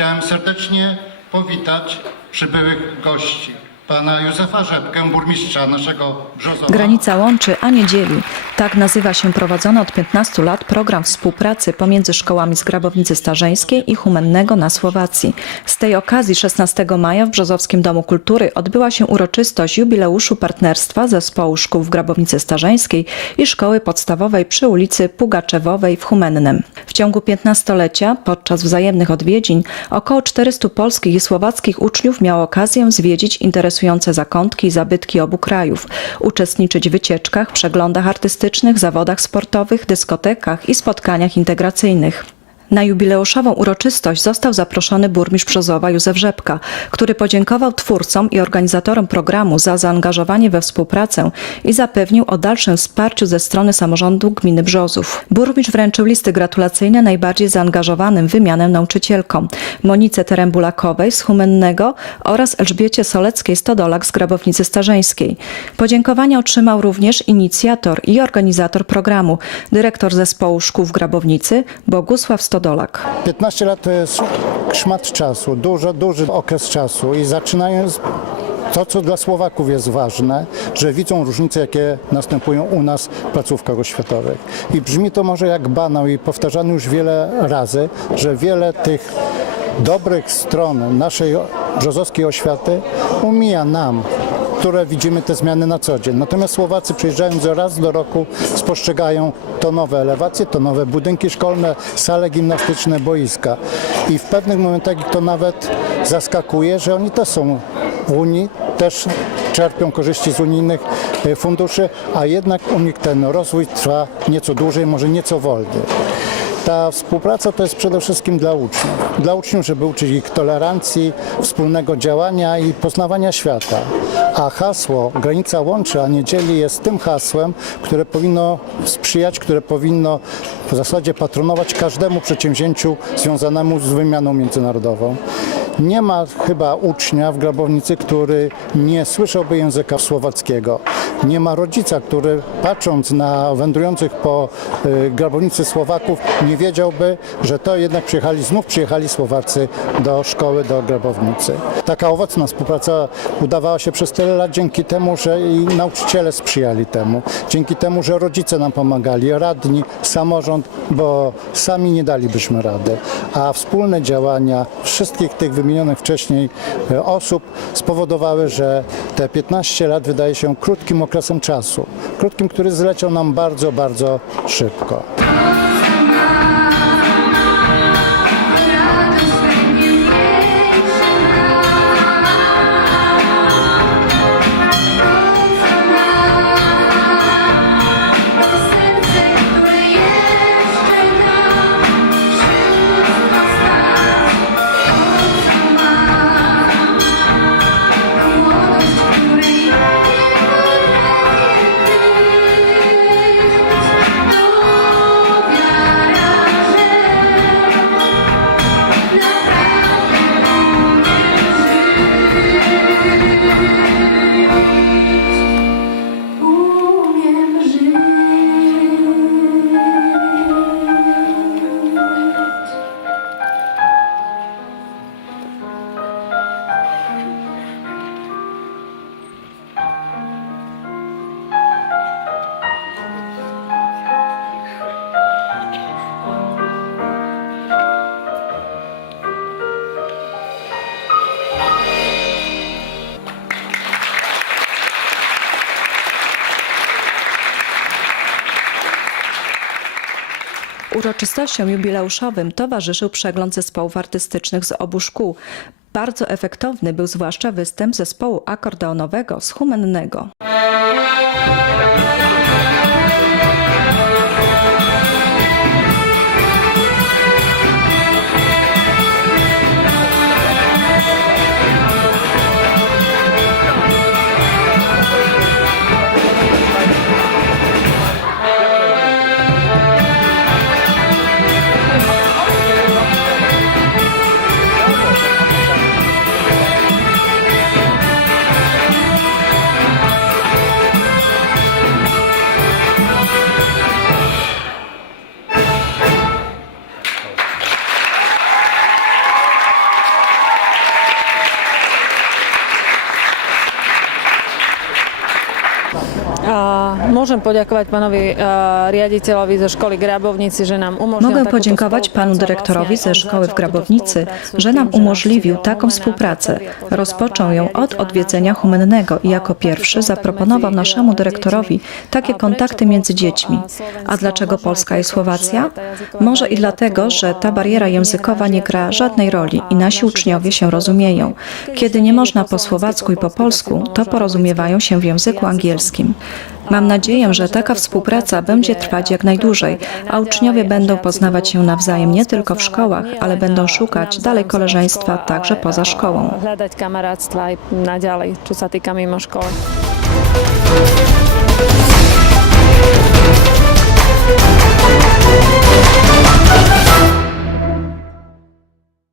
Chciałem serdecznie powitać przybyłych gości. Pana Józefa Rzepkę, burmistrza naszego Brzozowa. Granica łączy, a nie dzieli. Tak nazywa się prowadzony od 15 lat program współpracy pomiędzy szkołami z Grabownicy Starzeńskiej i Humennego na Słowacji. Z tej okazji 16 maja w Brzozowskim Domu Kultury odbyła się uroczystość jubileuszu partnerstwa zespołu szkół w Grabownicy Starzeńskiej i szkoły podstawowej przy ulicy Pugaczewowej w Humennem. W ciągu 15-lecia, podczas wzajemnych odwiedzin, około 400 polskich i słowackich uczniów miało okazję zwiedzić interesujące zakątki i zabytki obu krajów, uczestniczyć w wycieczkach, przeglądach artystycznych, zawodach sportowych, dyskotekach i spotkaniach integracyjnych. Na jubileuszową uroczystość został zaproszony burmistrz Brzozowa Józef Rzepka, który podziękował twórcom i organizatorom programu za zaangażowanie we współpracę i zapewnił o dalszym wsparciu ze strony samorządu gminy Brzozów. Burmistrz wręczył listy gratulacyjne najbardziej zaangażowanym wymianę nauczycielkom Monice Terembulakowej z Humennego oraz Elżbiecie Soleckiej Stodolak z Grabownicy Starzeńskiej. Podziękowania otrzymał również inicjator i organizator programu, dyrektor zespołu szkół w Grabownicy Bogusław Stodolak. 15 lat to jest szmat czasu, dużo, duży okres czasu i zaczynając to, co dla Słowaków jest ważne, że widzą różnice, jakie następują u nas w placówkach oświatowych. I brzmi to może jak banał i powtarzany już wiele razy, że wiele tych dobrych stron naszej brzozowskiej oświaty umija nam, które widzimy te zmiany na co dzień. Natomiast Słowacy przyjeżdżając raz do roku spostrzegają to nowe elewacje, to nowe budynki szkolne, sale gimnastyczne, boiska. I w pewnych momentach ich to nawet zaskakuje, że oni też są w Unii, też czerpią korzyści z unijnych e, funduszy, a jednak u nich ten rozwój trwa nieco dłużej, może nieco wolniej. Ta współpraca to jest przede wszystkim dla uczniów. Dla uczniów, żeby uczyć ich tolerancji, wspólnego działania i poznawania świata. A hasło Granica łączy, a nie dzieli jest tym hasłem, które powinno sprzyjać, które powinno w zasadzie patronować każdemu przedsięwzięciu związanemu z wymianą międzynarodową. Nie ma chyba ucznia w Grabownicy, który nie słyszałby języka słowackiego. Nie ma rodzica, który patrząc na wędrujących po y, Grabownicy Słowaków nie wiedziałby, że to jednak przyjechali, znów przyjechali Słowacy do szkoły, do Grabownicy. Taka owocna współpraca udawała się przez tyle lat dzięki temu, że i nauczyciele sprzyjali temu, dzięki temu, że rodzice nam pomagali, radni, samorząd, bo sami nie dalibyśmy rady. A wspólne działania wszystkich tych wymienionych wcześniej e, osób spowodowały, że te 15 lat wydaje się krótkim okresem czasu. Krótkim, który zleciał nam bardzo, bardzo szybko. Uroczystościom jubileuszowym towarzyszył przegląd zespołów artystycznych z obu szkół. Bardzo efektowny był zwłaszcza występ zespołu akordeonowego z Humennego. Pánovi a, riaditeľovi ze školy Grabownicy, że nam umożlił Mogę podziękować panu dyrektorowi ze szkoły w Grabownicy, że nam umożliwił taką współpracę. Rozpoczął ją od odwiedzenia nášho Humennego i jako pierwszy zaproponował naszemu dyrektorowi takie kontakty między dziećmi. a dlaczego Polska i Słowacja? Może i dlatego, że ta bariera językowa nie gra żadnej roli i nasi uczniowie się rozumieją. Kiedy nie można po słowacku i po polsku, to porozumiewają się w języku angielskim. Mam nadzieję, że taka współpraca będzie trwać jak najdłużej, a uczniowie będą poznawać się nawzajem nie tylko w szkołach, ale będą szukać dalej koleżeństwa także poza szkołą.